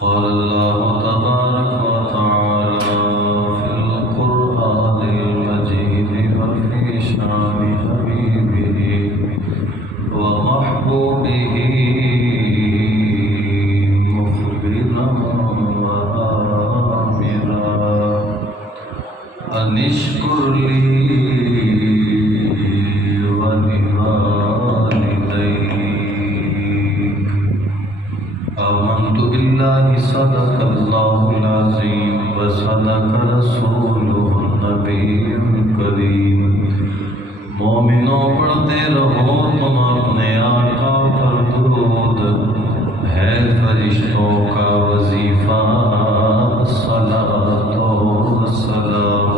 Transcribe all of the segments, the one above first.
قال الله تبارك وتعالى في القرآن المجيد وفي شان حبيبه ومحبوبه مخبرا وآمرا أن اشكر لي ولوالديك. آمنت بالله صدق الله العظيم وصدق رسوله النبي الكريم. مومنوں پڑھتے رہو تم اپنے آقا پر درود، ہے فرشتوں کا وظیفہ الصلاۃ والسلام.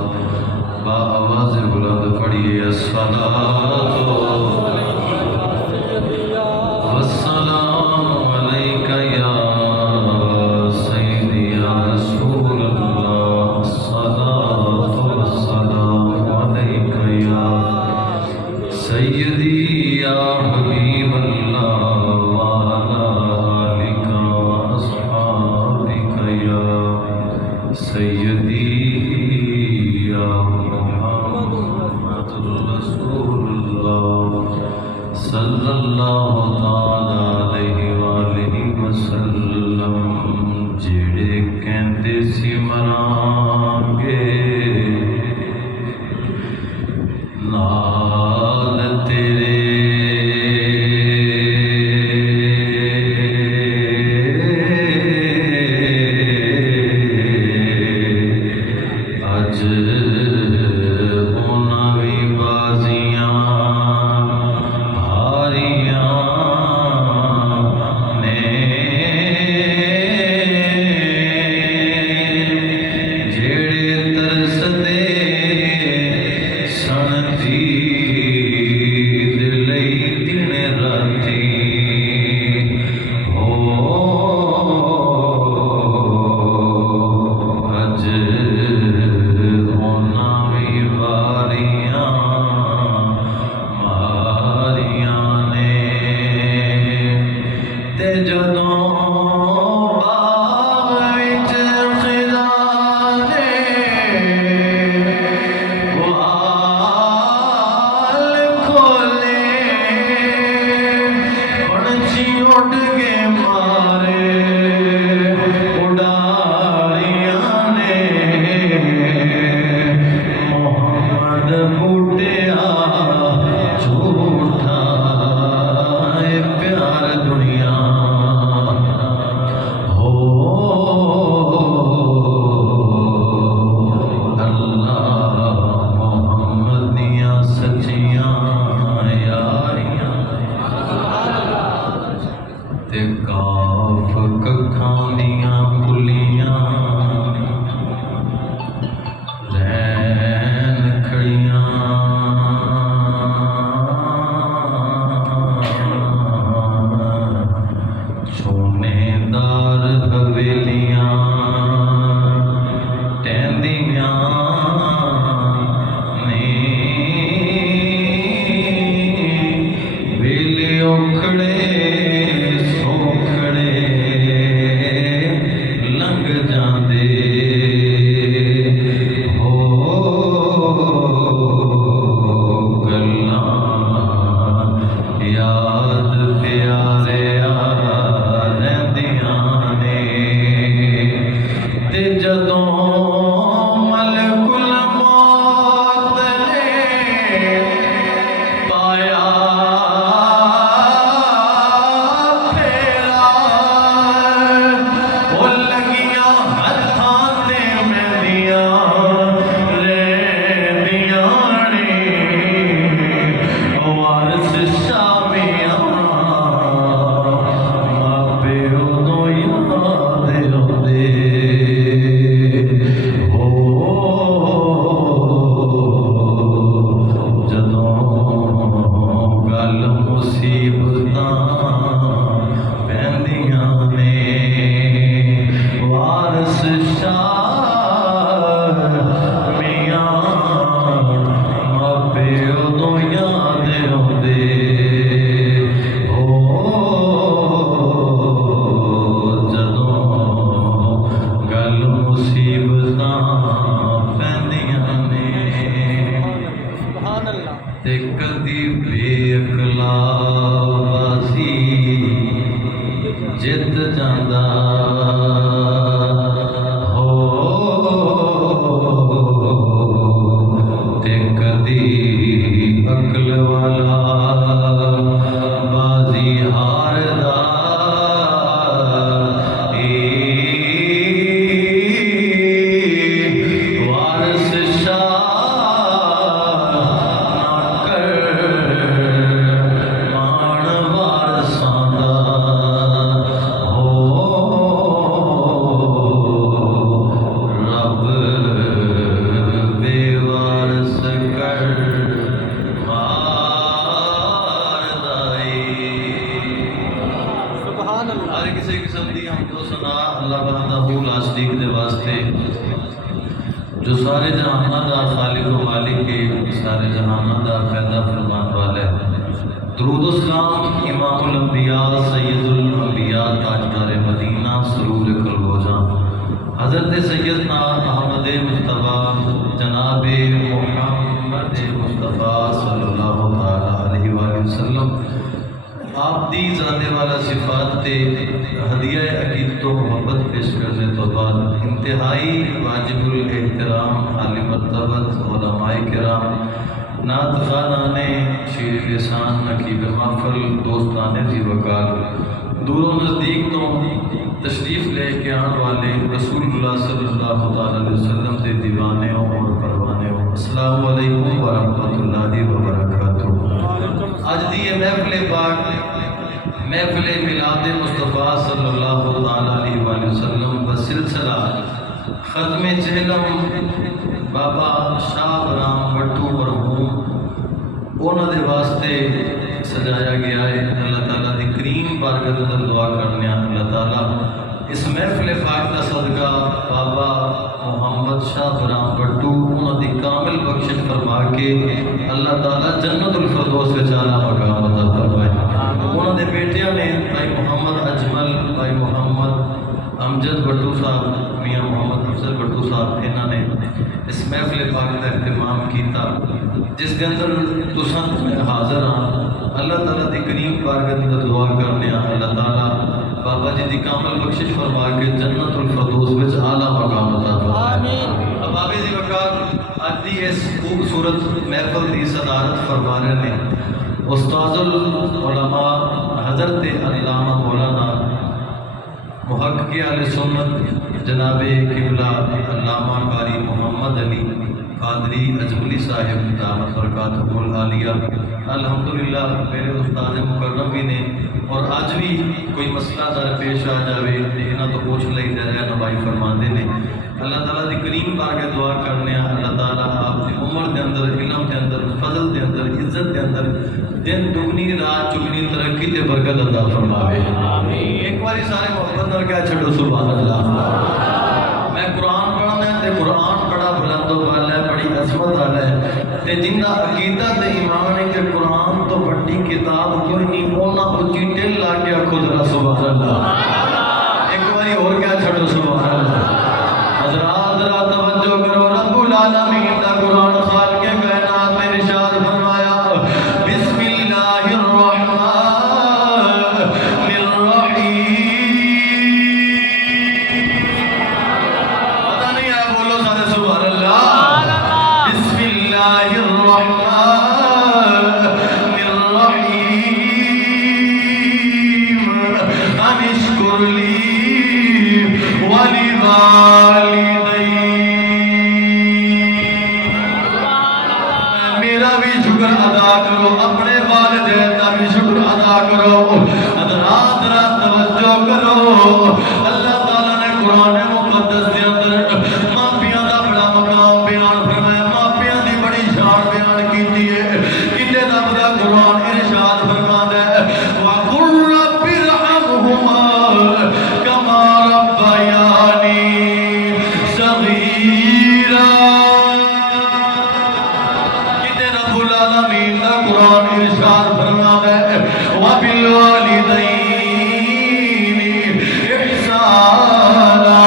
با آواز بلند پڑھیے الصلاۃ والسلام علیک یا سیدی یا رسول اللہ. الصلاۃ والسلام علیک یا سیدی یا حبیب اللہ وعلی آلک واصحابک یا سیدی یا محمد رسول اللہ صلی اللہ تعالی علیہ وآلہ وسلم. جڑے کہندے سی مران گے نال تیرے، اج انہاں وی بازیاں ہاریاں نے، جڑے ترسدے سن دید لئی دن راتی. ہو اج انہاں وی واریاں ماریاں نے. تے جدوں باغ وچ خزاں نے وال کھولے، پنچھی اڈ کے مارے اڈاریاں نے. محمد بوٹیا جھوٹا ہے پیار دنیا. ہو اللہ محمد دیاں سچیاں یاریاں. تے کاف ککھاں دیاں کلیاں رین کھڑیاں. سونے دار حویلیاں ٹہندیاں نے. ویلے اوکھڑے سوکھڑے لنگ جاندے ਜਿੱਤ ਜਾਂਦਾ ਹੋ ਤੇ ਕਦੀ ਅਕਲ ਵਾਲਾ ਬਾਜ਼ੀ ਹਾਰਦਾ ਵਾਰਸ ਸ਼ਾਹ ਨਾ ਕਰ ਮਾਣ ਵਾਰਸਾਂ ਦਾ ਹੋ ਰੱਬ ਬੇਵਾਰਸ ਕਰ ਮਾਰਦਾ ਏ। سبحان اللہ ہر کسی قسم دی ہم تو سنا اللہ وحدہ لا شریک دے واسطے جو سارے جہانہ دا خالق و مالک کے سارے جہانہ دا پیدا فرمان والا ہے۔ درود و سلام امام الانبیاء سید الانبیاء تاجدار مدینہ سرور قلب و جان حضرت سیدنا محمد مصطفیٰ جناب محمد مصطفیٰ صلی اللہ علیہ وآلہ وسلم آپ دی ذات والا صفات تے ہدیہ عقیدت و محبت پیش کرنے تو بعد انتہائی واجب الاحترام عالی مرتبت علماء کرام نعت خوانان شیر لسان نقیب محفل دوستان ذی وقار دور و نزدیک تو تشریف لے کے آن والے رسول اللہ صلی اللہ علیہ وسلم کے دیوانے اور پروانے ہوں۔ السلام علیکم ورحمۃ اللہ وبرکاتہ۔ آج دی یہ محفل پاک محفل میلاد مصطفیٰ صلی اللہ علیہ وآلہ وسلم بسلسلہ ختم چہلم بابا شاہ رام بٹو مرحوم انہوں دے واسطے سجایا گیا ہے۔ اللہ تعالیٰ دی کریم بارگاہ اندر دعا کرنے اللہ تعالیٰ اس محفل پاک کا صدقہ بابا محمد شاہ رام بٹو انہوں دی کامل بخشش فرما کے اللہ تعالیٰ جنت الفردوس کے اعلیٰ مقام عطا فرمائے۔ انہوں نے بیٹیاں نے بھائی محمد اجمل بھائی محمد امجد بٹو صاحب میاں محمد افضل بٹو صاحب انہوں نے اس محفل پاک کا اہتمام کیتا جس کے اندر تساں حاضر ہاں۔ اللہ تعالیٰ دی کریم بارگاہ اندر دعا کرنے اللہ تعالیٰ بابا جی دی کامل بخشش فرما کے جنت الفردوس وچ اعلیٰ مقام عطا فرمائے۔ اب بابے ذی وقار آج دی اس خوبصورت محفل دی صدارت فرما رہے ہیں استاد العلماء حضرت علامہ مولانا محقق اہل سنت جناب قبلہ علامہ قاری محمد علی قادری اجملی صاحب دامت برکاتہ العالیہ الحمدللہ میرے استاد مکرم بھی نے اور آج بھی کوئی مسئلہ درپیش آ جاوے انہاں تو پوچھ لئی دے رہنمائی فرماندے نے۔ اللہ تعالیٰ دی کریم بارگاہ دعا کرنے اللہ تعالیٰ آپ دی عمر دے اندر علم دے اندر فضل دے اندر عزت دے اندر دن دگنی رات چگنی ترقی تے برکت عطا فرماوے۔ ایک باری سارے محبت نال کہہ چھڈو سبحان اللہ۔ میں قرآن پڑھنا ہے تے قرآن بڑا بلند و بالا ہے بڑی عظمت والا ہے تے جنہ عقیدہ تے ایمان ہے کہ قرآن تو بڑی کتاب کوئی نہیں اونا اچھی ٹل لا کے آکھو ذرا سبحان اللہ۔ ایک باری اور کہہ چھڈو سبحان اللہ۔ حضرات ذرا توجہ کرو رب العالمین دا قرآن خال کے کائنات میں ارشاد فرمایا بسم اللہ الرحمن الرحیم۔ پتہ نہیں ہے بولو سارے سبحان اللہ۔ بسم اللہ الرحمن الرحیم ان اشکر لی میرا بھی شکر ادا کرو اپنے والدین کا بھی شکر ادا کرو۔ حضرات رات توجہ کرو اللہ تعالیٰ نے قرآن مقدس کے اندر ماپیاں کا بڑا مقام بیان فرمایا ماپیاں کی بڑی شان بیان کی ہے۔ کتنے کا بڑا قرآن ارشاد فرماتا ہے وَقُلْ رَبِّ ارْحَمْهُمَا كَمَا رَبَّيَانِي صغيرا۔ کتنے رب العالمین کا قرآن ارشاد فرماتا ہے وَبِالْوَالِدَيْنِ إِحْسَانًا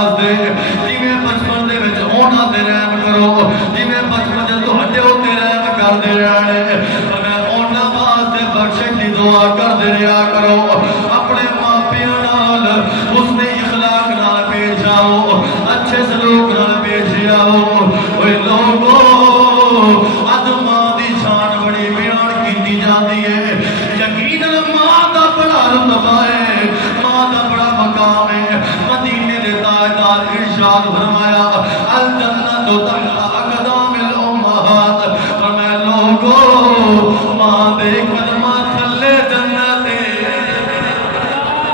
واسطے جویں بچپن دے وچ انہاں تے رحم کرو جویں بچپن دے تہاڈے اوتے رحم کردے رہنے میں انہاں واسطے بخشش دی دعا کردے رہیا کرو اپنے ماں پیو نال حسن اخلاق نال پیش آؤ اچھے سلوک نال پیش آؤ اوے لوگو اج ماں دی شان بڑی بیان کیتی جاندی ہے یقیناً ماں دا بڑا رتبہ ہے ماں دا بڑا مقام ہے مدینے دے تاجدار ارشاد فرمایا الجنت تحت اقدام الامہات فرمایا لوگو ماں دے قدماں تھلے جنت ہے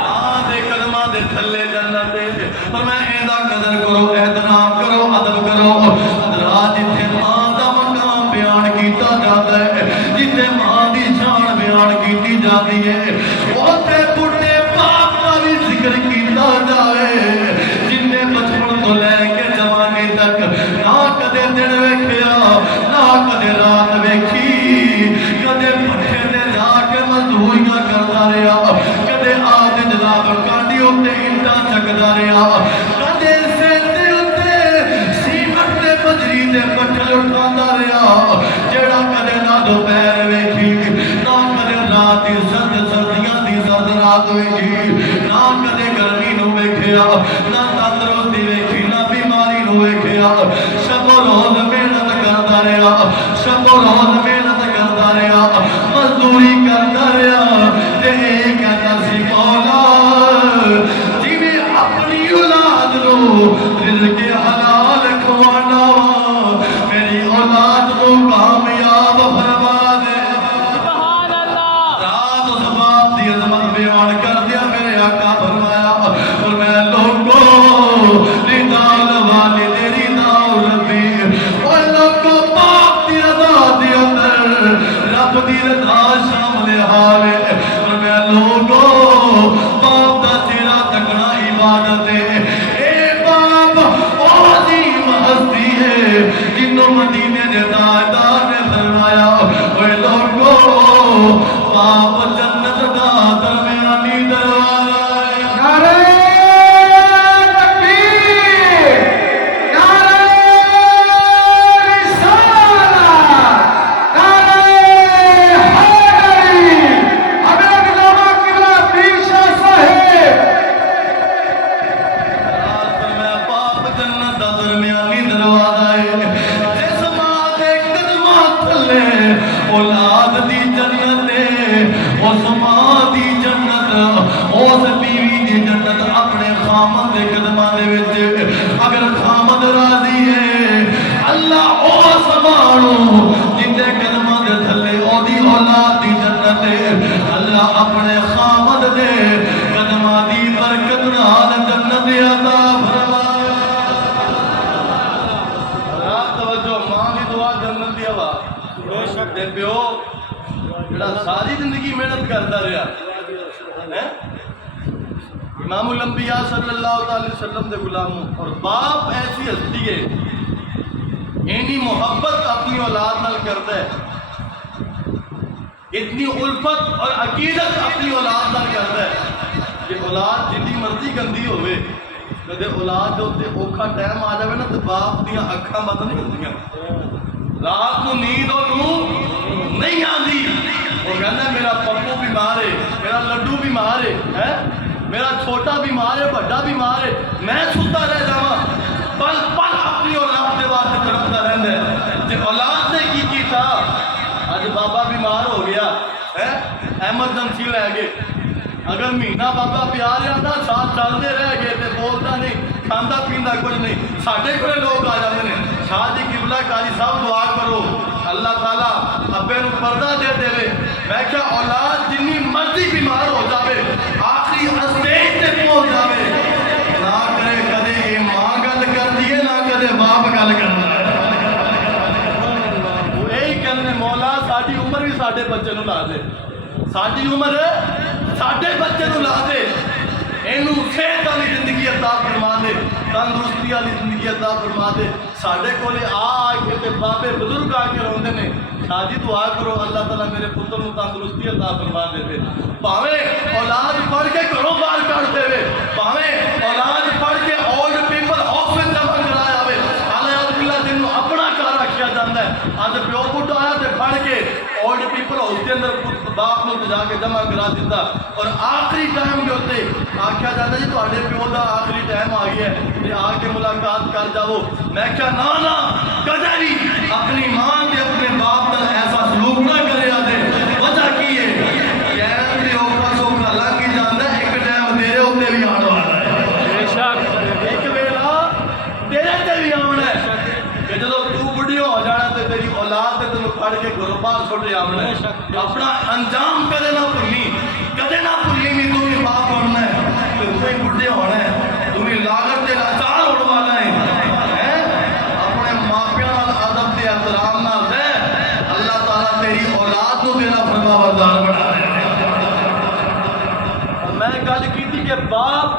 ماں دے قدماں دے تھلے جنت ہے فرمایا ایندا قدر کرو احترام کرو ادب کرو حضرات جتھے ماں دا مقام بیان کیتا جاتا ہے جتھے ماں دی شان بیان کیتی جاتی ہے اوتھے بڈھے باپ دا بھی ذکر کیتا جائے جن نے بچپن تو لے کے جوانی تک نہ کدے دن ویکھیا نہ کدے رات ویکھی کدے پٹھے تے جا کے مزدوریاں کردا رہیا کدے آپ دے جناب کانڈی اُتے اینٹاں چکدا رہیا کدے سر دے اُتے سیمنٹ تے بجری دے پتھر اٹھاوندا رہیا جیڑا کدے نہ دوپہر ویکھی نہ کدے رات دی سردیاں دی سرد رات ویکھی نہ کدے گرمی نو ویکھیا نہ تندرستی ویکھی نہ بیماری نو ویکھیا شب و روز محنت کردا رہیا شب و روز محنت کردا رہیا مزدوری کردا رہیا تے اے کہندا سی مولا جویں اپنی اولاد نو رزق حلال کھوانا میری اولاد کو کامیاب فرما دے سبحان اللہ رات اس باپ دی عظمت بیان کر دیا میرے آقا فرمایا اور میں لوگوں ردال والد ردال ربی اور لوگوں باپ دی رضا دی اندر رب دی رضا شامل حال ہے اور میں لوگوں باپ دا چہرہ تکنا عبادت ہے اے باپ عظیم ہستی ہے جنوں مدینے دے تاجدار نے فرمایا اے لوگوں باپ جنت دا درمیانی دروازہ ہے نعرہ تکبیر نعرہ رسالت نعرہ حیدری حضرت علامہ قبلہ پیر شاہ صاحب باپ جنت دا درمیانی دروازہ ہے جس ماں دے قدماں تھلے اولاد دی جنت ہے اس ماں دی جنت اس بیوی دی جنت اپنے خامد دے قدماں دے وچ اگر خامد راضی ہے اللہ او سبحانو جن دے قدماں دے تھلے او دی اولاد دی جنت ہے اللہ اپنے خامد دے قدماں دی برکت نال جنت عطا فرمائے توجہ ماں دی دعا جنت دی ہوا بے شک دے پیو جڑا ساری زندگی محنت کرتا رہا امام الانبیاء صلی اللہ علیہ وسلم دے غلام اور باپ ایسی ہستی ہے اتنی محبت اپنی اولاد نال کرتا ہے اتنی الفت اور عقیدت اپنی اولاد نال کرتا ہے کہ اولاد جتنی مرضی گندی ہوئے کدے اولاد دے اوتے اوکھا ٹائم آ جاوے نا تے باپ دیاں اکھاں بند نہیں ہوندیاں رات کو نیند اور نہیں آتی وہ کہنا میرا پپو بیمار ہے میرا لڈو بیمار ہے میرا چھوٹا بیمار ہے بڑا بیمار ہے میں ستا رہ جاواں پل پل اپنی اولاد کے واسطے تڑپتا رہتا ہے جی اولاد نے کی تھا اج بابا بیمار ہو گیا ایمرجنسی لے گئے اگر مہینہ بابا پیار رہا ساتھ چلتے رہ گئے تو بولتا نہیں کھانا پیندا کچھ نہیں ساڈے کولے لوگ آ جاتے ہیں شاہ جی قبلہ قاری صاحب دعا کرو اللہ تعالیٰ ابے نو پردہ دے دے میں کیا اولاد جنی مرضی بیمار ہو جاوے آخری اسٹیج تے پہنچ جاوے نہ کرے کدے یہ ماں گل کر دیے نہ کدے باپ گل کرنا یہی کہنے مولا ساری عمر بھی ساڈے بچے نو لا دے ساری عمر ساڈے بچے نو لا دے اینو صحت والی زندگی عطا فرما دے تندرستی والی زندگی عطا فرما دے ساڈے کولے آ کے تے بابے بزرگ آ کے روندے نے شادی دعا کرو اللہ تعالیٰ میرے پتر نو تندرستی عطا فرما دے پاویں اولاد پڑھ کے گھروں باہر کر دے پاویں اولاد پڑھ کے اولڈ پنڈ آج پیو بڈھا آیا تے پھڑ کے اولڈ پیپل ہاؤس کے اندر باپ نو جا کے جمع کرا دیتا اور آخری ٹائم کے اتنے آخیا جاتا جی تھوڑے پیو کا آخری ٹائم آ گیا ہے تے آ کے ملاقات کر جاؤ. میں کیا نا کدے بھی اپنی ماں تے اپنے باپ کا ایسا سلوک نہ کرے آتے. وجہ کی ہے کہنے تے اوکھا سوکھا لگ ہی جانا ہے. ایک ٹائم تیرے اتنے بھی آنے والا ہے, ایک ویلا تیرے تے بھی آنا ہے کہ جدو تو بڑھی ہو جانا تے تیری اولاد تے تینوں پھڑ کے گھروں باہر چھوڑے آنا ہے. اپنا انجام کدے نہ بھولی, کدے نہ بھولی بھی تو بھی باپ ہونا ہے تے تو ہی بڑھے ہونا ہے, تو بھی لاغر تے لاچار ہونے والا ہے. اپنے ماپیاں نال ادب تے احترام نال رہ, اللہ تعالیٰ تیری اولاد کو تیرا فرمانبردار بنا دے. میں گل کی تھی کہ باپ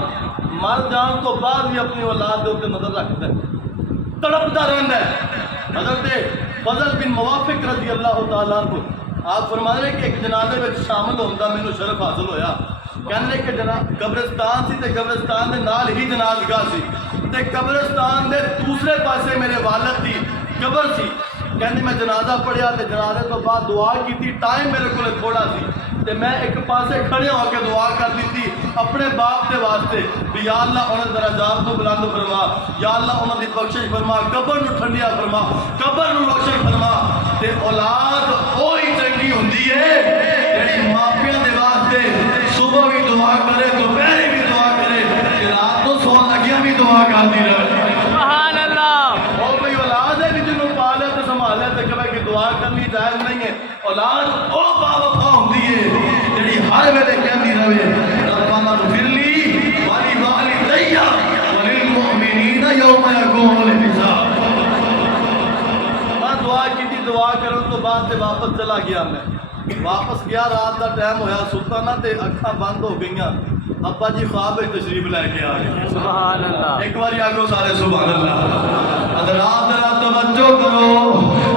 مر جان تو بعد بھی اپنی اولاد کے اوپر نظر رکھتا ہے, تڑپتا رہتا ہے. حضرت فضل بن موافق رضی اللہ تعالیٰ کو آپ فرما رہے کہ ایک جنازے میں شامل ہوتا مینوں شرف حاصل ہویا. کہنے کہ قبرستان سی تے قبرستان دے نال ہی جنازگاہ سی تے قبرستان دے دوسرے پاسے میرے والد دی قبر سی. کہنے میں جنازہ پڑھیا تے جنازے تو بعد دعا کی تھی. ٹائم میرے کو تھوڑا سی تے میں ایک پاسے کھڑے ہو کے دعا کر دی تھی اپنے باپ کے واسطے بھی یا اللہ انہیں درجات کو بلند فرما, یا اللہ انہیں دی بخشش فرما, قبر نو ٹھنڈیا فرما, قبر نو روشن فرما. تے اولاد وہی چنگی ہوندی ہے جڑی ماپیاں دے واسطے صبح بھی دعا کرے, دوپہر بھی دعا کرے, رات کو سون لگیا بھی دعا کرتی رہے. سبحان اللہ. اور کوئی اولاد ہے بھی جنہوں پالے تو سنبھالے تو کبھی کہ دعا کرنی جائز نہیں ہے. اولاد او باوفا ہوندی ہے جڑی ہر ویلے کہندی رہے ربنا اغفر لی ولوالدی وللمؤمنین یوم یقوم الحساب. میں دعا کی تھی, دعا کرن تو بعد واپس چلا گیا. میں واپس گیا, رات کا ٹائم ہویا, ستا نہ تے اکھاں بند ہو گئیاں. ابا جی خواب تشریف لے کے آ گئے. سبحان اللہ. ایک بار آگو سارے سبحان اللہ. حضرات ذرا توجہ کرو.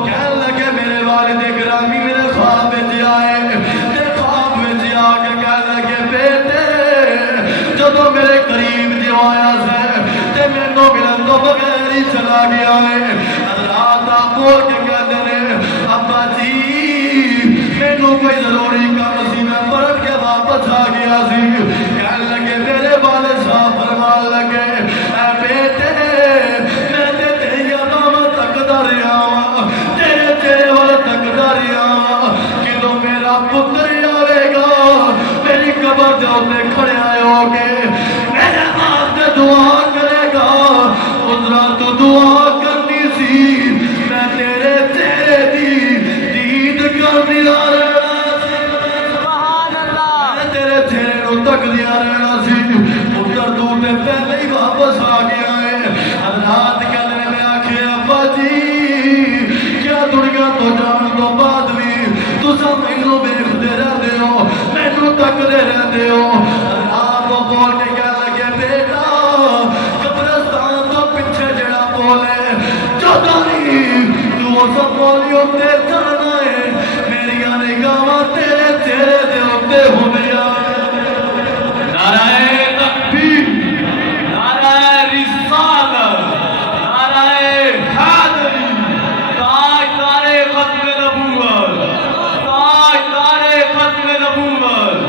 کہنے لگے میرے والد گرامی میرے خواب میں آئے, میرے خواب میں آ کے کہنے لگے بیٹے جدو میرے قریب جو آیا سے تے مینوں ملن تو بغیر ہی چلا گیا ہے. حضرات آپ بول کے کہتے ہیں ابا جی مینوں کوئی ضروری کام سی, میں پڑھ کے واپس آ گیا سی. کہنے لگے میرے والد صاحب فرمان لگے اے بیٹے میں تے تیری عدام تکدا رہا ہاں, تیرے چہرے وال تکدا رہا ہاں, کدوں میرا پتر آئے گا میری قبر دے اوتے کھڑے آئے ہو کے میرے واسطے دعا کرے گا. پترا تو دعا کرنی سی, میں تیرے چہرے دی دید کرنی سبحان اللہ. میں تیرے چہرے نو تک دیا رہنا سی. پتر تو نے پہلے ہی واپس آ گیا ہے. حضرات کہنے میں آکھے ابا جی کیا دنیا تو جان تو بعد بھی تساں مینوں ویکھدے رہندے ہو, مینوں تکدے رہندے ہو. حضرات کو بول کے کہنے لگے بیٹا قبرستان تو پیچھے جڑا پول ہے جدوں نہیں تو اس پولی اُتے چڑھنا ہے, میریاں نگاہاں تیرے چہرے دے اُتے ہوندیاں. نعرہ تکبیر, نعرہ رسالت, نعرہ حیدری, تاجدار ختم نبوت, تاجدار ختم نبوت.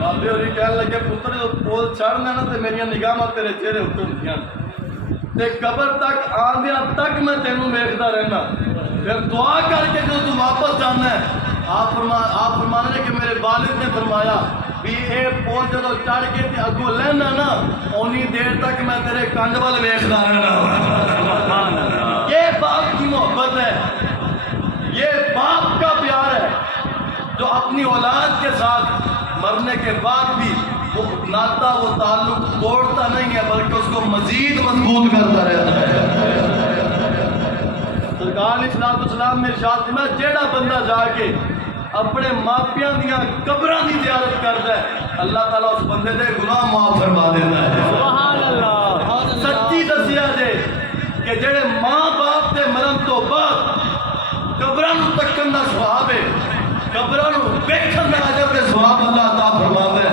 بابے ہوری کہنے لگے پتر جو پول چڑھنا نا تے میریاں نگاہاں تیرے چہرے اُتے ہوندیاں تے قبر تک آندیاں تک میں تینوں ویکھدا رہنا. پھر دعا کر کے جو تو واپس جانا ہے آپ فرمانے لے کہ میرے والد نے فرمایا بھی اے پول جدو چڑھ کے تے اگوں لینا نا اونی دیر تک میں تیرے کنڈ وال ویکھدا رہنا. یہ باپ کی محبت ہے, یہ باپ کا پیار ہے جو اپنی اولاد کے ساتھ مرنے کے بعد بھی وہ ناتا وہ تعلق توڑتا نہیں ہے بلکہ اس کو مزید مضبوط کرتا رہتا ہے. سرکار اسلام اسلام میں ارشاد میں جیڑا بندہ جا کے اپنے ماپیاں دیاں قبراں دی زیارت کرتا ہے اللہ تعالیٰ اس بندے دے گناہ معاف فرما دیتا ہے. سبحان اللہ. سچی دسیا جے کہ جڑے ماں باپ دے مرن تو بعد قبراں نو تکن دا ثواب ہے, قبراں نو ویکھن دا اجر تے ثواب اللہ عطا فرماوے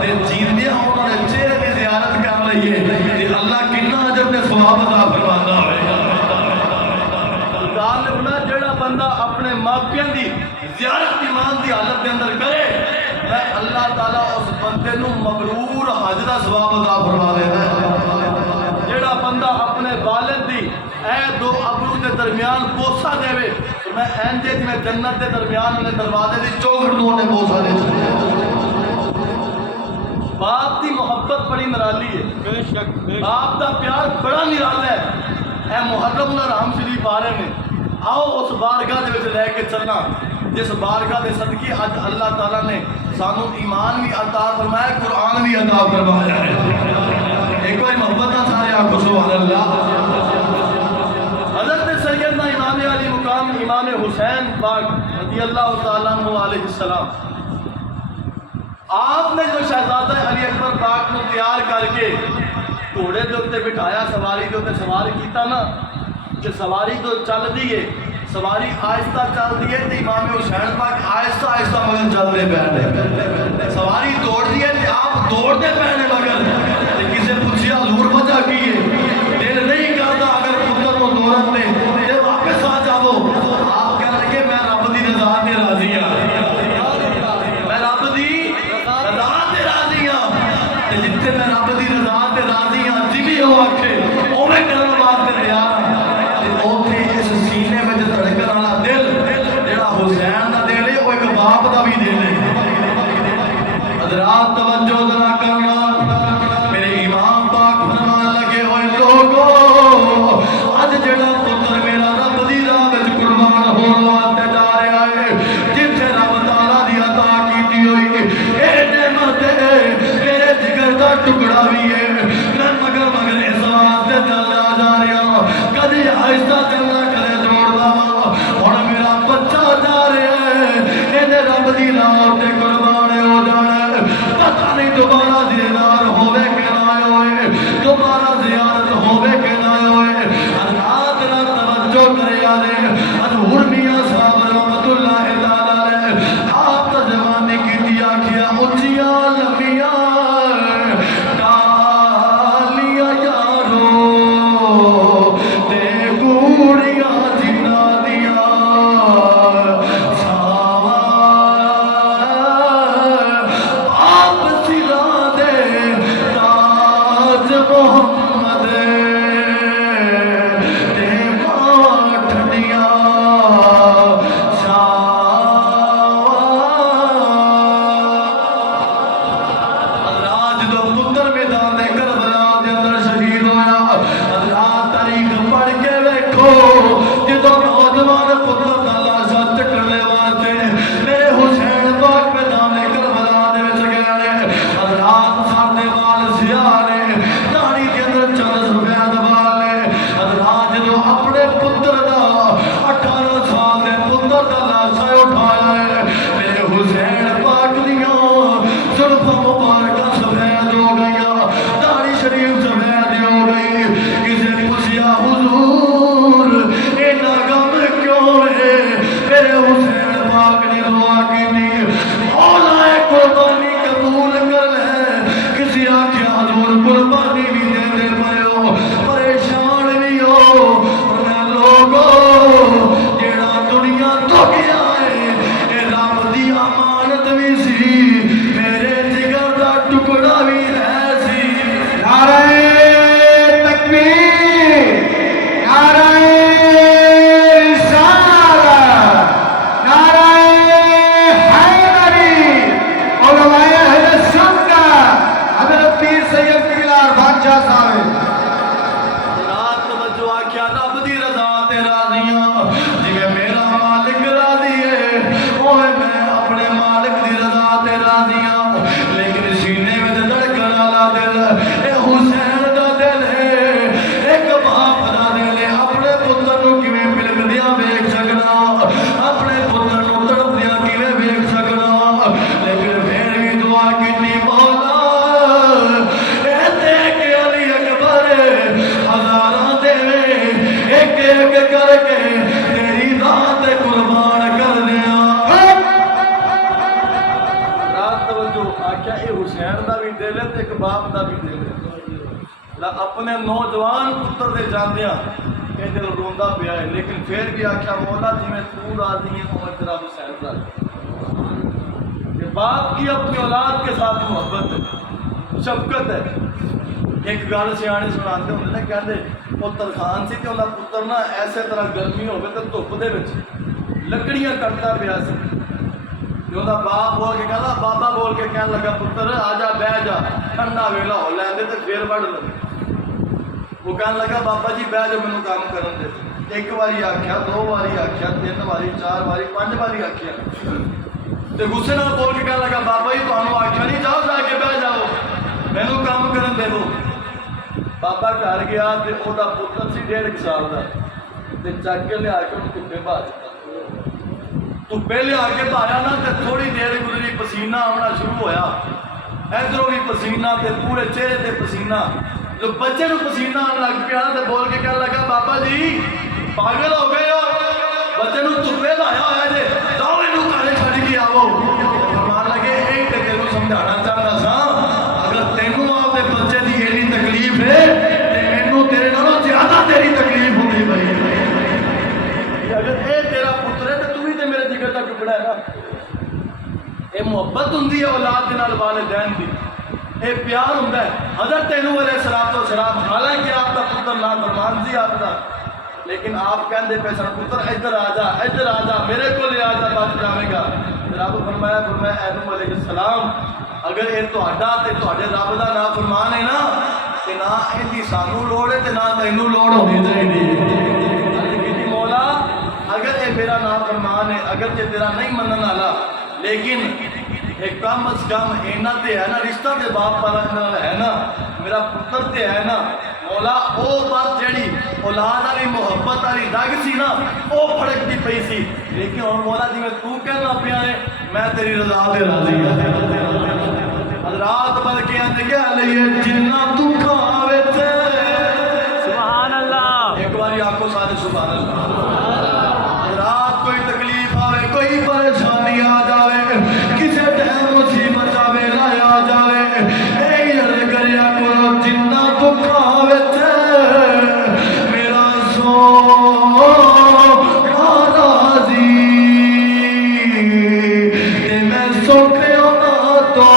تے جیندیاں انہاں دے چہرے دی زیارت کر لئیے تے اللہ کتنا اجر تے ثواب عطا فرماتا ہوئے گا. زیارت ایمان دی حالت دے اندر کرے میں اللہ تعالیٰ اس بندے نو مبرور حج دا ثواب عطا فرما دینا ہے۔ جیڑا بندہ اپنے والد دی اے دو ابرو دے درمیان بوسا دے وے تو میں اینجے میں جنت دے درمیان انہیں دروازے دی چوکھٹ نو انہیں بوسا دے چھوڑے۔ باپ دی محبت بڑی نرالی ہے، باپ دا پیار بڑا نرالا ہے۔ اے محرم اللہ رحم شریف آ رہے ہیں، آؤ اس بارگاہ دے وچ لے کے چلنا جس بارگاہ دے صدقے اج اللہ تعالیٰ نے سانو ایمان بھی عطا فرمایا، قرآن بھی عطا فرمایا ہے۔ ایک بار محبت نہ سارے آنکھوں سبحان اللہ۔ حضرت سیدنا امام علی مقام امام حسین پاک رضی اللہ تعالیٰ عنہ علیہ السلام، آپ نے جو شہزادہ علی اکبر پاک کو تیار کر کے گھوڑے دے اوتے بٹھایا، سواری دے اوتے سوار کیتا نا کہ سواری تو چل دیئے، سواری آہستہ چل دیئے تو امام حسین پاک آہستہ آہستہ مگر چلنے پہنے، سواری دوڑ دیئے تو آپ دوڑتے پہنے مگر کسے پوچھیا حضور وجہ کیے دل نہیں کرتا اگر پتر کو دورت دے تے واپس آ جاؤ، آپ کہہ لگے میں رب دی رضا تے راضی ہاں، میں رب دی رضا تے راضی ہاں، تے جتھے میں رب دی رضا تے راضی ہاں جی ہو آکھے اوے کرن واسطے تیار ہاں، تے اوتھے اس سینے میں دھڑکن والا دل جڑا حسین دا دل ہے او ایک باپ دا بھی دل ہے۔ حضرات توجہ ذرا کرنا، میرے امام پاک فرمان لگے ہوئے لوگو اج جڑا پتر میرا رب دی راہ وچ قربان ہون واسطے جا رہا ہے، جتھے رب تعالیٰ دی عطا کیتی ہوئی اے نعمت میرے جگر دا ٹکڑا بھی ہے، میں مگر اس واسطے چلا جا رہا کدی آہستہ چلنا کدے دوڑدا ہن میرا بچہ جا رہا ہے اے رب دی راہ تے قربان ہو جانا، پتہ نہیں دوبارہ دیدار ہوئے کہ نہ ہوئے، دوبارہ زیارت ہوئے کہ نہ ہوئے۔ رات رات توجہ کرے آلے حضور میاں صاحب رحمت اللہ تعالیٰ علیہ آپ تا جوانی کی دیا کیا اچھیاں لمبیاں ڈالیاں یارو تے گوڑیاں جنا دیا محمد تے ماٹھنیاں حضرات جدو پتر میدان دے کربلا دے اندر شہید ہویا، حضرات تاریخ پڑھ کے ویکھو جدو نوجوان پتر دا لاشا چکنے واسطے میرے حسین پاک میدان دے کربلا دے وچ گئے، حضرات سارے وال سیاہ نے داڑھی کے اندر چند سفید وال نے، حضرات جدو اپنے پتر دا 18 سال دے پتر دا لاشا اٹھایا ہے میرے حسین پاک دیاں زلفاں مبارکاں سفید ہو گئیاں، داڑھی شریف سفید ہو گئی، کسی پوچھیا حضور اینا غم کیوں ہے؟ میرے حسین پاک نے دعا کی تھی مولا قربانی قبول کر لے، کسی آکھیا حضور قربانی بھی دے دے پڑے ہو پریشان بھی ہو، میں لوگو جیڑا دنیا تو گیا ہے اے رب دی امانت بھی سی، میرے جگر دا ٹکڑا بھی ہے سی۔ نعرہ تکبیر، نعرہ رسالت، نعرہ حیدری، علماء اہل سنت حضرت پیر سید قلعہ بادشاہ صاحب۔ رات توجہ آکھیا رب دی رضا تے راضیاں، جویں میرا مالک راضی ہے اوے میں اپنے مالک دی رضا تے راضیاں، لیکن سینے میں دھڑکن والا دل اے حسین دا دل ہے، ایک باپ دا دل ہے، اپنے پتر نو کیویں بلکدیاں ویکھ سکنا، اپنے پتر نو تڑپدیاں کیویں ویکھ سکنا، لیکن پھر بھی دعا کیتی مولا اے دیکھ علی اکبر ہزاراں دے ایک ایک کر کے تیری راہ تے قربان کر دیا۔ رات توجہ آکھیا اے حسین دا بھی دل ہے تے ایک باپ دا بھی دل ہے، اپنے نوجوان پتر دے جاندیاں یہ دل روندا پیا ہے، لیکن پھر بھی آخیا مولا جی میں تو راضی ہے عمر تیرا حسین راضی۔ کہ باپ کی اپنی اولاد کے ساتھ محبت ہے، شفقت ہے۔ ایک گل سیانے سناتے ہوندے نے، کہندے پتر خان سی تے انہاں پتر نا ایسے طرح گرمی ہوگی تے دھوپ دے وچ لکڑیاں کٹدا پیا سی، تے انہاں باپ بول کے کہندا بابا بول کے کہن لگا پتر آ جا بیٹھ جا ٹھنڈا ویلا ہو لیندے تے پھر وڑ لے۔ وہ کہنے لگا بابا جی بہ جاؤ مینوں کام کرن دے۔ ایک باری آکھیا، دو باری آکھیا، تین باری، چار باری، پانچ باری آکھیا تے غصے نال بول کے کہنے لگا بابا جی تانوں آکھیا نہیں جاؤ جا کے بہ جاؤ مینوں کام کرن دے دو۔ بابا گھر گیا تے او دا پتر سی 1.5 سال دا تے چک کے لیا کے دھوپے بھا دتا۔ دھوپے لیا کے بھایا نا تے تھوڑی دیر گزری پسینہ آنا شروع ہویا، ادھروں بھی پسینہ تے پورے چہرے تے پسینہ۔ جو بچے نو پسینہ آن لگ پیا تے بول کے کہنے لگا بابا جی پاگل ہو گئے ہو، بچے نو دھوپے لایا ہوا جے، جاؤ اینوں گھر چھڈ کے آو۔ فرمان لگے یہی تے تینوں سمجھانا چاہتا سا، اگر تینوں آپ دے بچے دی اینی تکلیف ہے تے مینوں تیرے نالوں زیادہ تیری تکلیف ہوندی پئی ہے۔ اگر اے تیرا پتر ہے تے تو بھی تے میرے جگر دا ٹکڑا ہے نا۔ اے محبت ہوندی ہے اولاد دے نال والدین دی، اے پیار ہوندہ ہے۔ حضرت نوح علیہ السلام حالانکہ آپ کا پتر نافرمان سی آپ کا، لیکن آپ کہندے پے سن پتر ادھر آ جا، ادھر آ جا، میرے کو لے آ جا، بچ جاوے گا۔ رب فرمایا اے نوح علیہ السلام اگر یہ تہاڈا تے تہاڈے رب دا نافرمان ہے نا تے نہ ایندی سانوں لوڑ ہے تے نہ تینوں لوڑ ہونی چاہیے۔ مولا اگر یہ میرا نافرمان ہے، اگر یہ تیرا نہیں منن والا، لیکن ایک کم از کم اینا تے ہے نا، رشتہ تے باپ والا ہے نا، میرا پتر تے ہے نا، مولا او بات جڑی اولاد والی محبت والی رگ سی نا او پھڑکتی پئی سی، لیکن ہن مولا جی میں تو کہنا پیا ہے میں تیری رضا تے راضی ہوں۔ حضرات بلکہ اند کہہ لئیے جنہ دکھاں وچ سبحان اللہ، ایک باری آکھو سارے سبحان اللہ۔ حضرات کوئی تکلیف آوے، کوئی پریشانی آ جاوے، کسے ٹائم مصیبت آوے، لایا جاوے، اے عرض کریا کرو جنہ دکھاں وچ میرا سونا راضی تے میں سکھیاں تو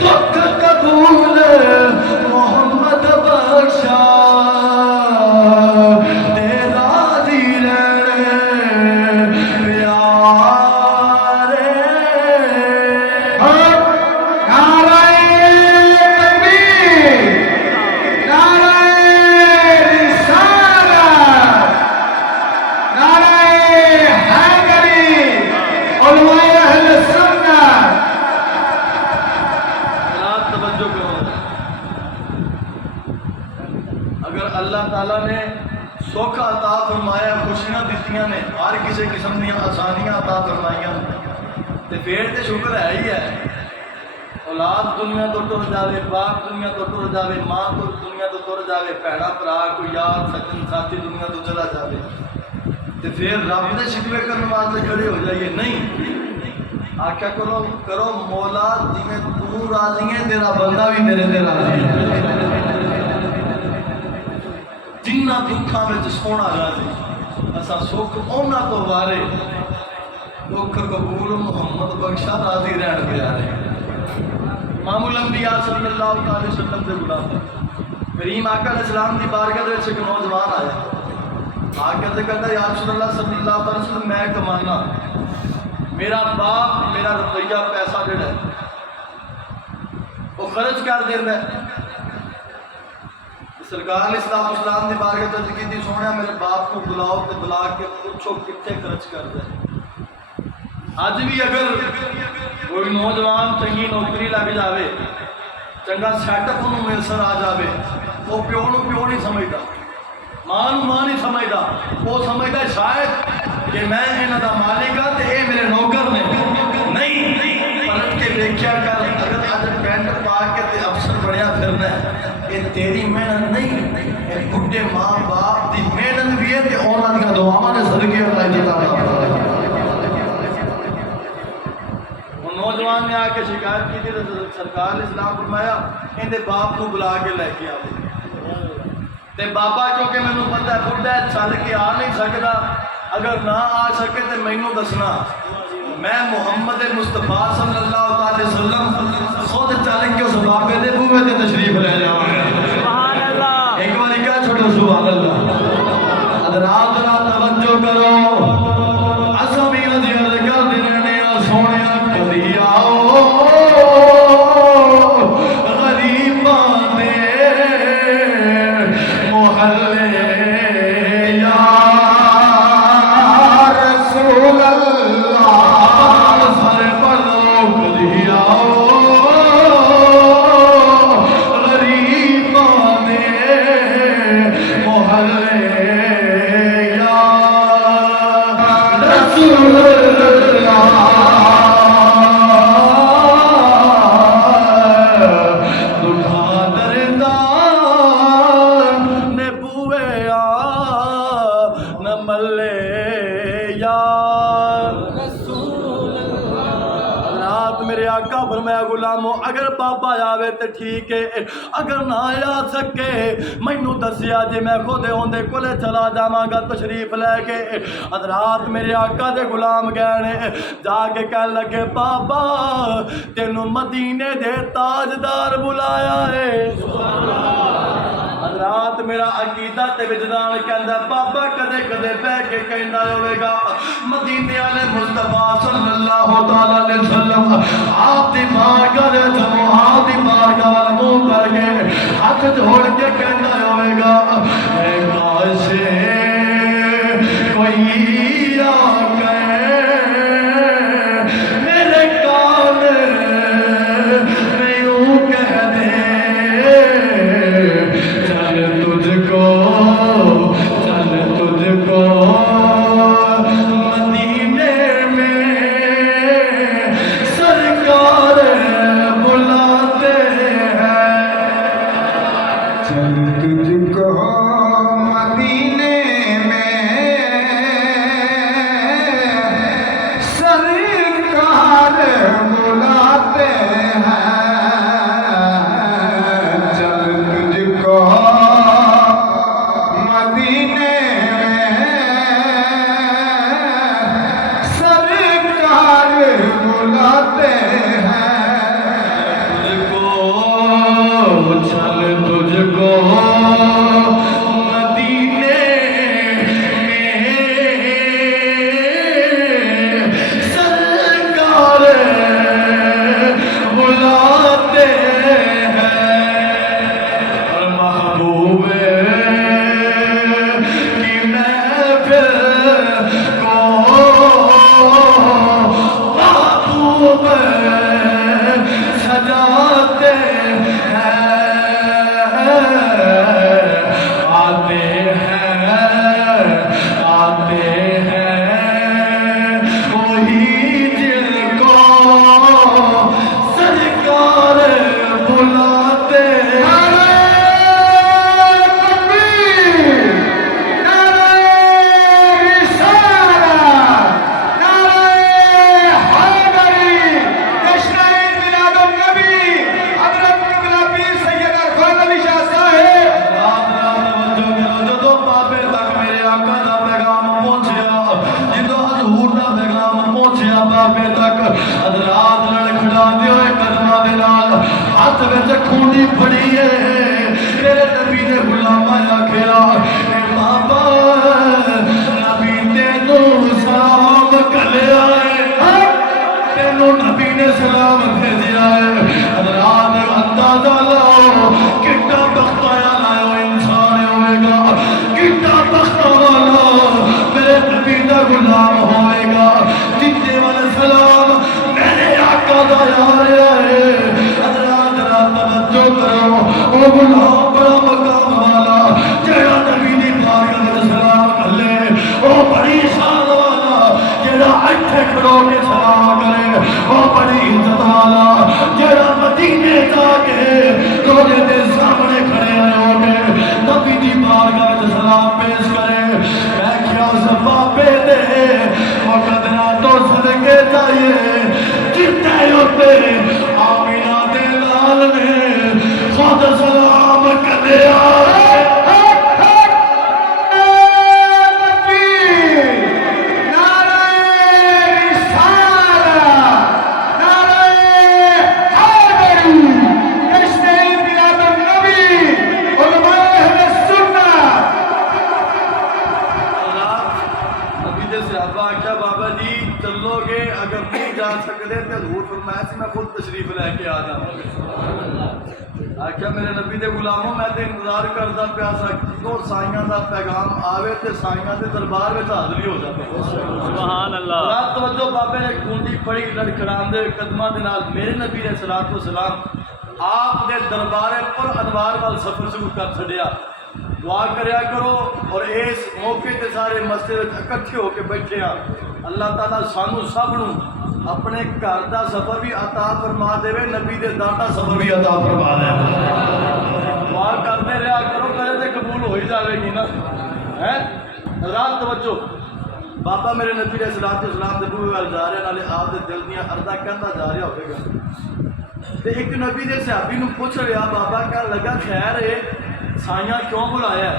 دکھ قبول محمد بخشا تے راضی رہنے پیارے۔ نعرہ تکبیر، نعرہ رسالت، نعرہ حیدری، علماء اہل سنت۔ حضرات توجہ کرو، اگر اللہ تعالیٰ نے سکھ عطا فرمایا، خوشیاں دیتیاں نے، ہر کسی قسم دیا آسانیاں عطا فرمائیاں تے پھر تے شکر ہے ہی ہے۔ اولاد دنیا تو ٹر جاوے، باپ دنیا تو ٹر جاوے، ماں تو دنیا تو ٹر جاوے، بھیڑا بھرا کوئی یار سجن ساتھی دنیا تو چلا جاوے تے پھر رب دے شکوے کرنے واسطے کھڑے ہو جائیے، نہیں آکھیا کرو مولا جویں تو راضی ہے تیرا بندہ بھی تیرے تے راضی ہے۔ جنہ دکھاں وچ سونا راضی، اسا سکھ اونا تو وارے، دکھ قبول محمد بخشا راضی رہن پیارے۔ امام الانبیاء صلی اللہ علیہ وسلم سے غلام کریم آقا علیہ السلام دی بارگاہ وچ ایک نوجوان آیا، آ کے کہتا یا رسول اللہ صلی اللہ علیہ وسلم میں کمانا، میرا باپ میرا روپیہ پیسہ جڑا ہے وہ خرچ کر دینا ہے۔ سرکار نے اسلام دی بارگاہ تو کی تھی سونے میرے باپ کو بلاؤ تے بلا کے پوچھو کتنے خرچ کر دے۔ اج بھی اگر کوئی نوجوان چنگی نوکری لگ جاوے، چنگا سیٹ اپ انہوں میسر آ جاوے، وہ پیو نو پیو نہیں سمجھتا، ماں نو ماں نہیں سمجھتا، وہ سمجھتا ہے شاید کہ میں انہاں دا مالک ہاں تے اے میرے نوکر نے۔ نہیں پلٹ کے دیکھیا کر، اگر اج پینٹ پا کے تے افسر بنیا پھرنا ہے، یہ تیری محنت نہیں، یہ بڈھے ماں باپ دی محنت بھی ہے تے انہاں دیاں دعاواں دے صدقے اللہ تعالی۔ نوجوان نے آ کے شکایت کی تھی تو سرکار نے اسلام فرمایا اندے باپ کو بلا کے لے کے آؤ تے بابا کیونکہ مینوں پتہ ہے بڈھا چل کے آ نہیں سکتا اگر نہ آ سکے تو مینوں دسنا میں محمد مصطفیٰ صلی اللہ علیہ وسلم خود چل کے اس بابے دے بوے تے تشریف لے جاواں گا سبحان اللہ ایک بار کیا چھوٹو سبحان اللہ حضرات ذرا توجہ کرو اساں بھی عرض کردے رہنے آ سونیا کدی آؤ غریباں دے محلے یا رسول اللہ سارے پڑھو کدی آؤ غریباں دے محلے یا رسول اللہ دکھا درندار نے بوئے آ نہ ملے یا رات میرے آقا فرمایا غلامو اگر بابا آوے تے ٹھیک ہے اگر نہ آ سکے مینوں دسیا جے میں خود ہوندے کولے چلا جاواں گا تشریف لے کے حضرات میرے آقا دے غلام گئے نے جا کے کہن لگے بابا تینوں مدینے دے تاجدار بلایا ہے حضرات میرا عقیدہ تے وجدان کہندا بابا کدے کدے بیٹھ کے کہندا ہوے گا مدینے والے مصطفیٰ صلی اللہ تعالی علیہ وسلم آپ دی بارگاہ جماعت دی بارگاہ منہ کر کے ہاتھ جوڑ کے کہندا ہوے گا اے کاش کوئی آ گئے میرے کان میں یوں کہہ دے چل تجھ کو مدینے میں سرکار بلاتے ہیں چل تجھ کو مدینے میں سرکار بلاتے ہیں چل تجھ کو مدینے سرکار بلاتے ہیں چل تجھ کو مدینے میں سرکار بلاتے ہیں اور محبوب کی محفل کو محبوب سجاتے ہیں آتے ہیں وہی جن کو سرکار بلاتے ہیں حضرات لڑکھڑا دیو قدمہ دے نال ہاتھ وچ کھونڈی پھڑی ہے میرے نبی نے غلاماں آکھیا اے بابا نبی تینوں سلام کلیا ہے تینوں نبی نے سلام بھیجیا ہے حضرات اندازہ لاؤ کتنا بخت والا انسان ہوئے گا کتنا بخت والا میرے نبی دا غلام ہوئے گا جتنے والے سلام میرے آقا دا یار ہے حضرات رات توجہ کرو او غلام بڑا مقام والا جڑا نبی دی بارگاہ وچ سلام کرے او بڑی شان والا جڑا ایتھے کھڑو کے سلام کرے او بڑی عزت والا جڑا مدینے جا کے روزے دے سامنے کھڑے ہو کے نبی دی بارگاہ وچ سلام پیش کرے میں کیا اس بابے دے وقت نہ تو صدقے چاہیے جتنے فرمایا سی میں خود تشریف لے کے آ جاؤں. آخیا میرے نبی دے غلاموں میں تے انتظار کردا پیا سا کدوں سائیاں دا پیغام آوے تے سائیاں دے دربار وچ حاضری ہو جاوے. سبحان اللہ. رات توجہ بابے نے کونڈی پڑی لڑکھڑاندے قدماں دے نال میرے نبی علیہ الصلوۃ والسلام آپ دے دربارے پر انوار وال سفر شروع کر چھڈیا. دعا کریا کرو اور اس موقع تے سارے مسجد وچ اکٹھے ہو کے بیٹھے ہاں. اللہ تعالیٰ سانو سب نو اپنے گھر دا سفر بھی عطا فرما دے نبی دے در دا سفر بھی عطا فرما دے. دعا کرتے رہا کرو کرے تے قبول ہو ہی جاوے گی نا. رات توجہ بابا میرے نبی علیہ الصلوۃ والسلام دے بوئے وال جا رہے نالے آپ دے دل دیاں اردا کہندا جا رہا ہوئے گا. تے ایک نبی دے صحابی نو پوچھ رہا بابا کہن لگا خیر ہے سائیاں کیوں بلایا ہے؟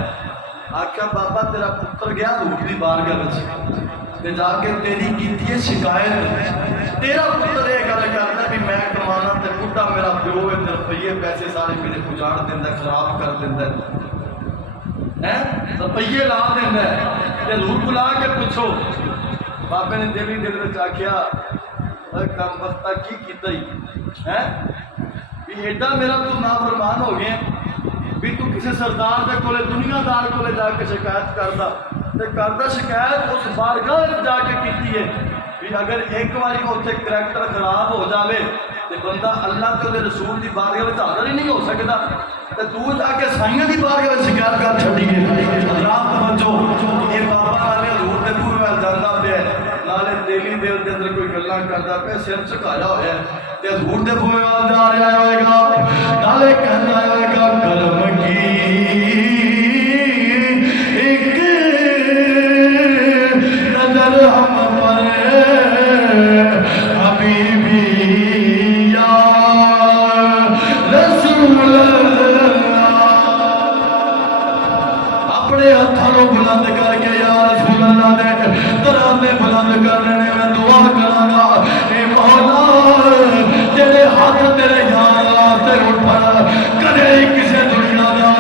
آخیا بابا تیرا پتر گیا حضور دی بارگاہ وچ تے جا کے تیری کیتی ہے شکایت. تیرا پتر یہ گل کردا بھی میں کمانا تے بڈھا میرا پیو ہے تے روپیے پیسے سارے میرے اجاڑ دیندا خراب کر دیندا ہے روپیے لا دیندا ہے تے حضور بلا کے پوچھو. بابے نے دل ہی دل وچ آکھیا کم وقتا کی کیتا ہی بھی ایڈا میرا تو نافرمان ہو گیا بھی تو کسی سردار دے کولے دنیا دار کولے جا کے شکایت کردا تے کردا شکایت اس بارگاہ جا کے کیتی ہے بھی اگر ایک باری اوتھے کریکٹر خراب ہو جاوے تے بندہ اللہ تے رسول دی بارگاہ وچ حاضر ہی نہیں ہو سکدا تے تو جا کے سائیاں دی بارگاہ وچ شکایت کر چھڈی ہے. حضرات توجہ اے بابا نالے حضور دے پورے وال جاندا پیا نالے دلی دل دے اندر کوئی گلاں کردا پیا سر جھکایا ہویا ہے تے حضور دے پورے وال جا رہا ہوئے گا نالے کہندا ہوئے گا کرم کی ایک نظر ہم پر حبیبی یا رسول اللہ. اپنے ہتھوں بلند کر کے یا رسول اللہ دے ترانے بلند کرنے میں دعا کراں گا اے مولا تیرے ہاتھ تیرے یار واسطے اٹھا کدے کسے دنیا دا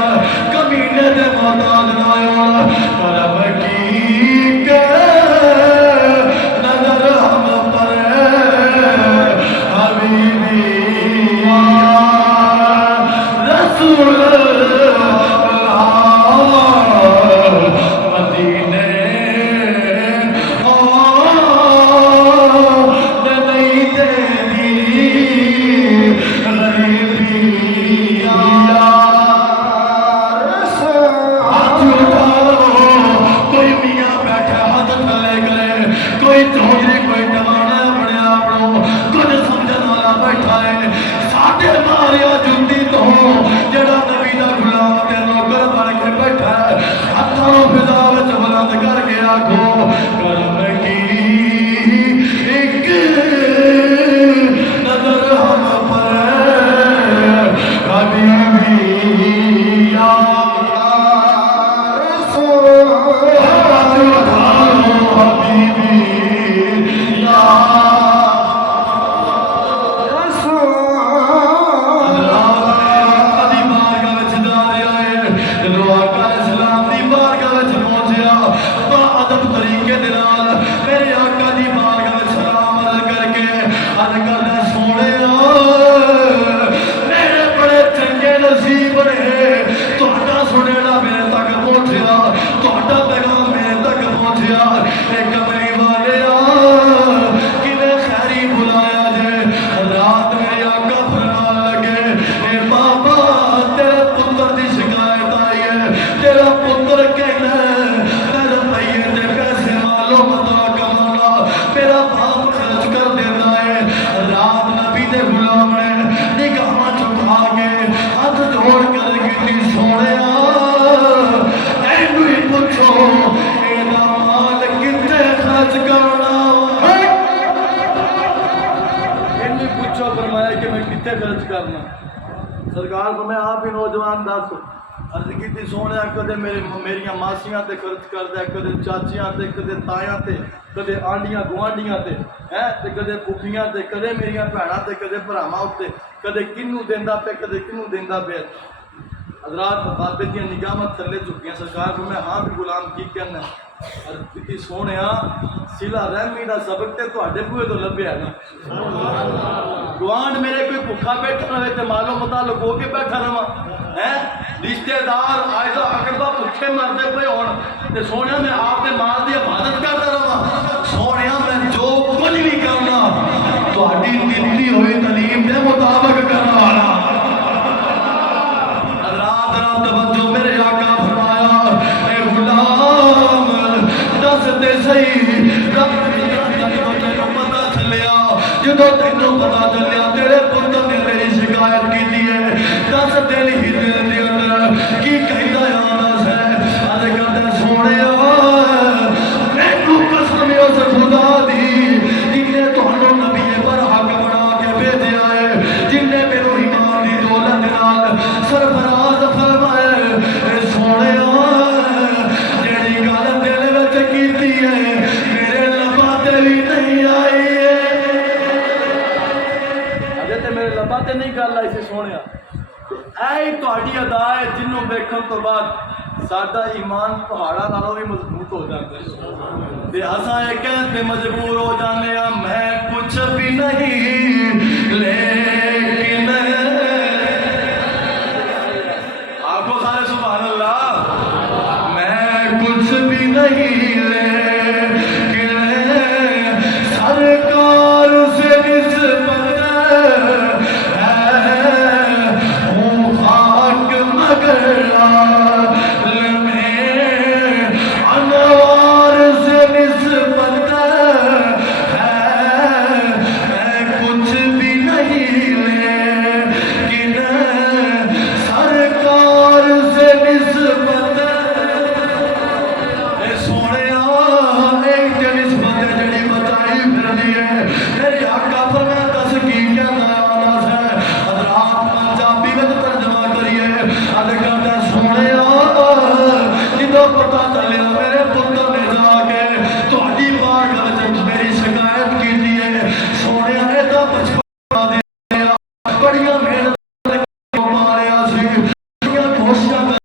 کمینے دے محتاج نہ ہو. کرم کی کہ نظر ہم پر حبیبی یا رسول سرکار کو میں آپ ہی نوجوان دس عرض کی سونے کدے میری ماسیاں تے خرچ کردا کدے چاچیاں تے کدے تایاں تے کدے آنڈیاں گوانڈیاں تے تے کدے پھوپھیاں تے کدے میریاں بھیناں تے کدے بھراواں اُتے کدے کنوں دیندا پیا کدے کنوں دیندا پیا. حضرات بابے دیاں نگاہاں تھلے چکیاں سرکار کو میں ہاں بھی غلام کی کہنا کہ سونیا سلا رحمی دا سبق تے تواڈے بوئے تو لبیا نا گوانڈ میرے کوئی بھوکا بیٹھا رہے تے مالو متعلق ہو کے بیٹھا رہا ہے رشتے دار آئزہ اقربا بھوکے مرتے پہ ہون تے سونیا میں آپ نے مال دی حفاظت کرتا رہا سونیا میں جو کچھ بھی کرنا تواڈی دلی ہوئی تعلیم دے مطابق کرنا والا رات رات توجہ میرے آقا فرمایا اے غلام دس تے صحیح رب تینوں پتہ چلیا جدو تینوں پتہ چلیا تیرے پتر نے میری شکایت کی ہے دس دل ہی دل دے اندر کی کہندا آندا ہے اج کہندا سونیا مینوں قسم اس خدا دی جن نے تہانوں نبی پر حق بنا کے بھیجیا ہے جن نے میرے ایمان دی دولت نال سرفراز فرمایا اے سونیا جیڑی گل دل وچ کیتی ہے میرے لباں تے بھی نہیں آئی ہے اجے تے میرے لباں تے نہیں گل آئی سی سونیا اے تہاڈی ادا ہے جنوں ویکھن تو بعد ساڈا ایمان پہاڑاں نالوں بھی مضبوط ہو جاندا ہے تے اساں اے کہتے مجبور ہو جانے ہاں میں کچھ بھی نہیں لیکن آنکھوں سارے سبحان اللہ میں کچھ بھی نہیں لیکن سرکار سے نسبت ہے ہوں خاک مگر لال میں انوار سے نسبت ہے میں کچھ بھی نہیں لیکن سرکار سے نسبت اے سونیا ایک نسبت جڑی بتائی پھرنی ہے میرے آقا فرمایا دس کی کہنا آنا ہے حضرات پنجابی میں ترجمہ کریے اد کہتا سونیا جدو پتہ چلیا میرے پتر نے جا کے تہاڈی بارگاہ وچ میری شکایت کیتی ہے سونیا اے تا بچپنا دیا بڑیاں محنت ماریا سی بڑیاں کوششاں کر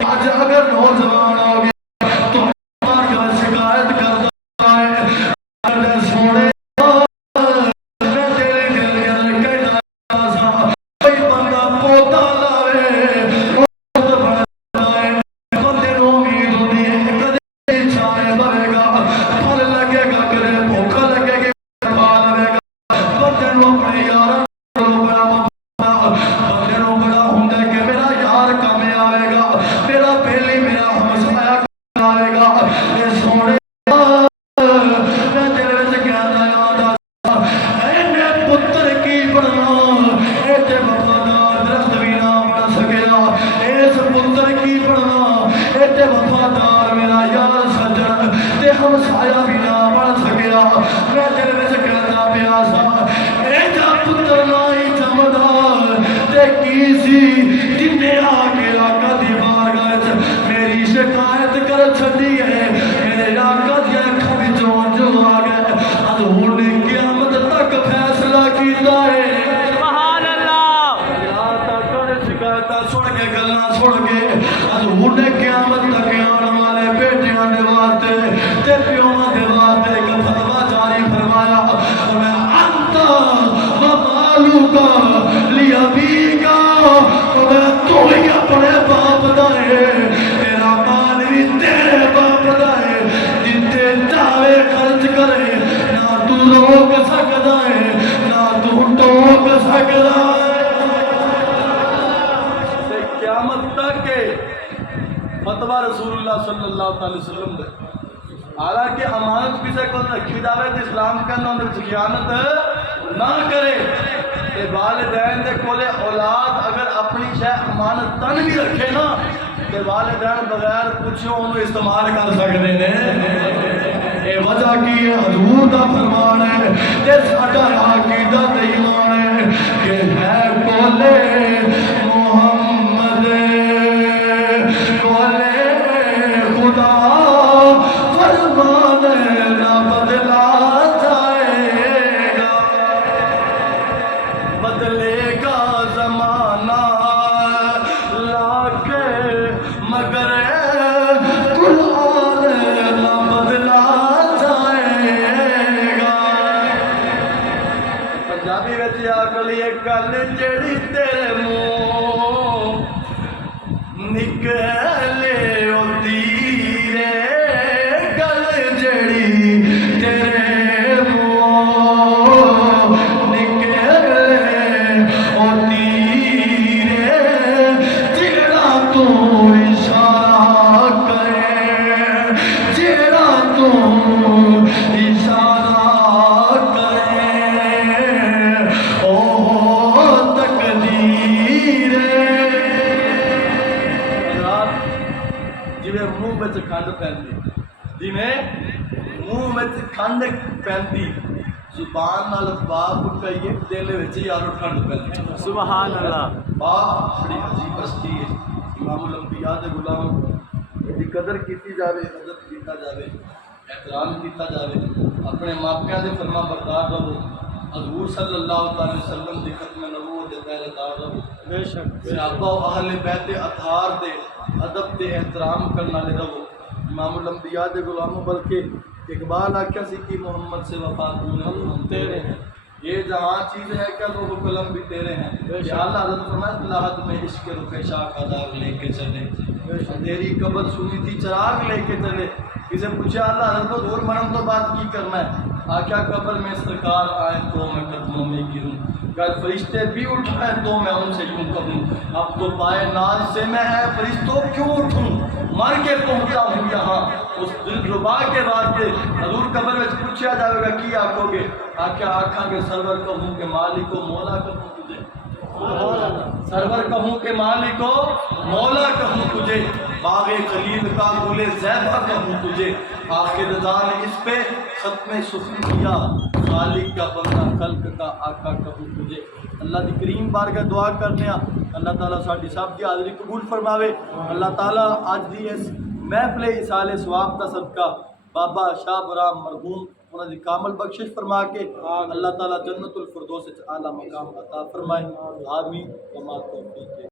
آج اگر نوجوان ہو گیا تو ہماری شکایت کرتا ہے سونے میں تیرے دل کے اندر کہنا سا کوئی بندہ پوتا لاوے پوت بڑھتا ہے بندے نو امید ہوتی ہے کدے چھانے بھرے گا پھل لگے گا کدے بھوکا لگے گی کھا لے گا بندے نو اپنے یار بندے نو بڑا ہوندا ہے کہ میرا یار کم آئے گا میرا پہلی میرا ہمسایا کم آئے گا اے سونے میں تیرے وچ کہنا آندا اے میں پتر کی بننا اے تے وفادار درخت بھی نہ بن سکیا اس پتر کی بننا اے تے وفادار میرا یار سجن تے ہمسایا بھی نہ بن سکیا میں تیرے وچ کہنا پیا سا اے جا پتر نہ ہی جمدا تے کی سی جن نے آ کے آقا دی بارگاہ وچ میری شکایت کر چھڈی ہے میرے آقا دی اکھاں وچوں جو آ گئے حضور نے قیامت تک فیصلہ کیتا ہے سبحان اللہ رات تک شکایتاں سن کے گلاں سن کے حضور نے قیامت تک آن والے بیٹیاں دے واسطے تے پیواں دے واسطے ایک فتویٰ جاری فرمایا میں انت ومالک لأبیک میں تو ہی اپنے باپ دا ہے تیرا مال بھی تیرے باپ دا ہے جتے چاہے خرچ کرے نہ تو روک سکدا ہے نہ تو ٹوک سکدا ہے قیامت تک فتویٰ رسول اللہ صلی اللہ علیہ وسلم دے حالانکہ امانت کسی کو رکھی جاوے تو اسلام کے اندر خیانت نہ کرے کہ والدین دے کولے اولاد اگر اپنی شے امانت تن بھی رکھے نا کہ والدین بغیر پوچھو انہوں استعمال کر سکتے ہیں اے وجہ کی ہے حضور دا فرمان ہے تے ساڈا عقیدہ تے ایمان ہے کہ ہے کولے محمد کولے خدا فرمان نہ بدلا جائے گا بدلے گا زمانہ لاکھ گل جڑی تیرے منہ نکلے او تیرے گل جڑی تیرے منہ نکلے او تیرے جڑا تو اشارہ کرے جڑا تو اشارہ منہ میں کھنڈ پہنتی جی میں منہ میں کھنڈ پہنتی زبان نال باپ کہیے دل وچ یارو ٹھنڈ پہنتی سبحان اللہ باپ بڑی عجیب ہستی ہے امام الانبیاء دے غلام دی قدر کیتی جاوے عزت کیتا جاوے احترام کیتا جاوے اپنے ماپیاں دے فرما بردار رہو حضور صلی اللہ علیہ وسلم دی ختم نبوت دے پہرے دار رہو بے شک صحابہ و اہل بیت اطہار دے ادب دے احترام کرنا لے رہو امام الانبیاء دے غلاموں بلکہ اقبال آکھیا سی کہ محمد سے وفات ہم تیرے ہیں یہ جہاں چیز ہے کیا روح و قلم بھی تیرے ہیں یا اللہ حضرت فرمایا لاحت میں عشق رخ شاہ کا داغ لے کے چلے تیری قبر سنی تھی چراغ لے کے چلے کسے پوچھا اللہ حضرت کو دور مرم تو بات کی کرنا ہے آکھیا قبر میں سرکار آئے تو میں قدموں میں گروں اگر فرشتے بھی اٹھائیں تو میں ان سے یوں کہوں اب تو پائے ناز سے میں ہے فرشتوں کیوں اٹھوں مر کے پہنچا ہوں یہاں اس دل ربا کے واسطے حضور قبر میں پوچھا جائے گا کی آکھو گے آکھیا آکھاں گے سرور کہوں کہ مالک و مولا کہوں تجھے سرور کہوں کہ مالک و مولا کہوں تجھے باغ خلیل کا گل زیبا کہوں تجھے آخر رضا نے اس پہ ختم سخن کیا خالق کا بندہ خلق کا آقا کہوں تجھے اللہ دی کریم بارگاہ دعا کرنے اللہ تعالیٰ ساڈی سب کی حاضری قبول فرماوے اللہ تعالیٰ آج دی اس محفل اصال ثواب کا صدقہ بابا شاہ برام مرحوم انہوں نے کامل بخشش فرما کے اللہ تعالیٰ جنت الفردوس اعلیٰ مقام عطا فرمائے آمین وما توفیق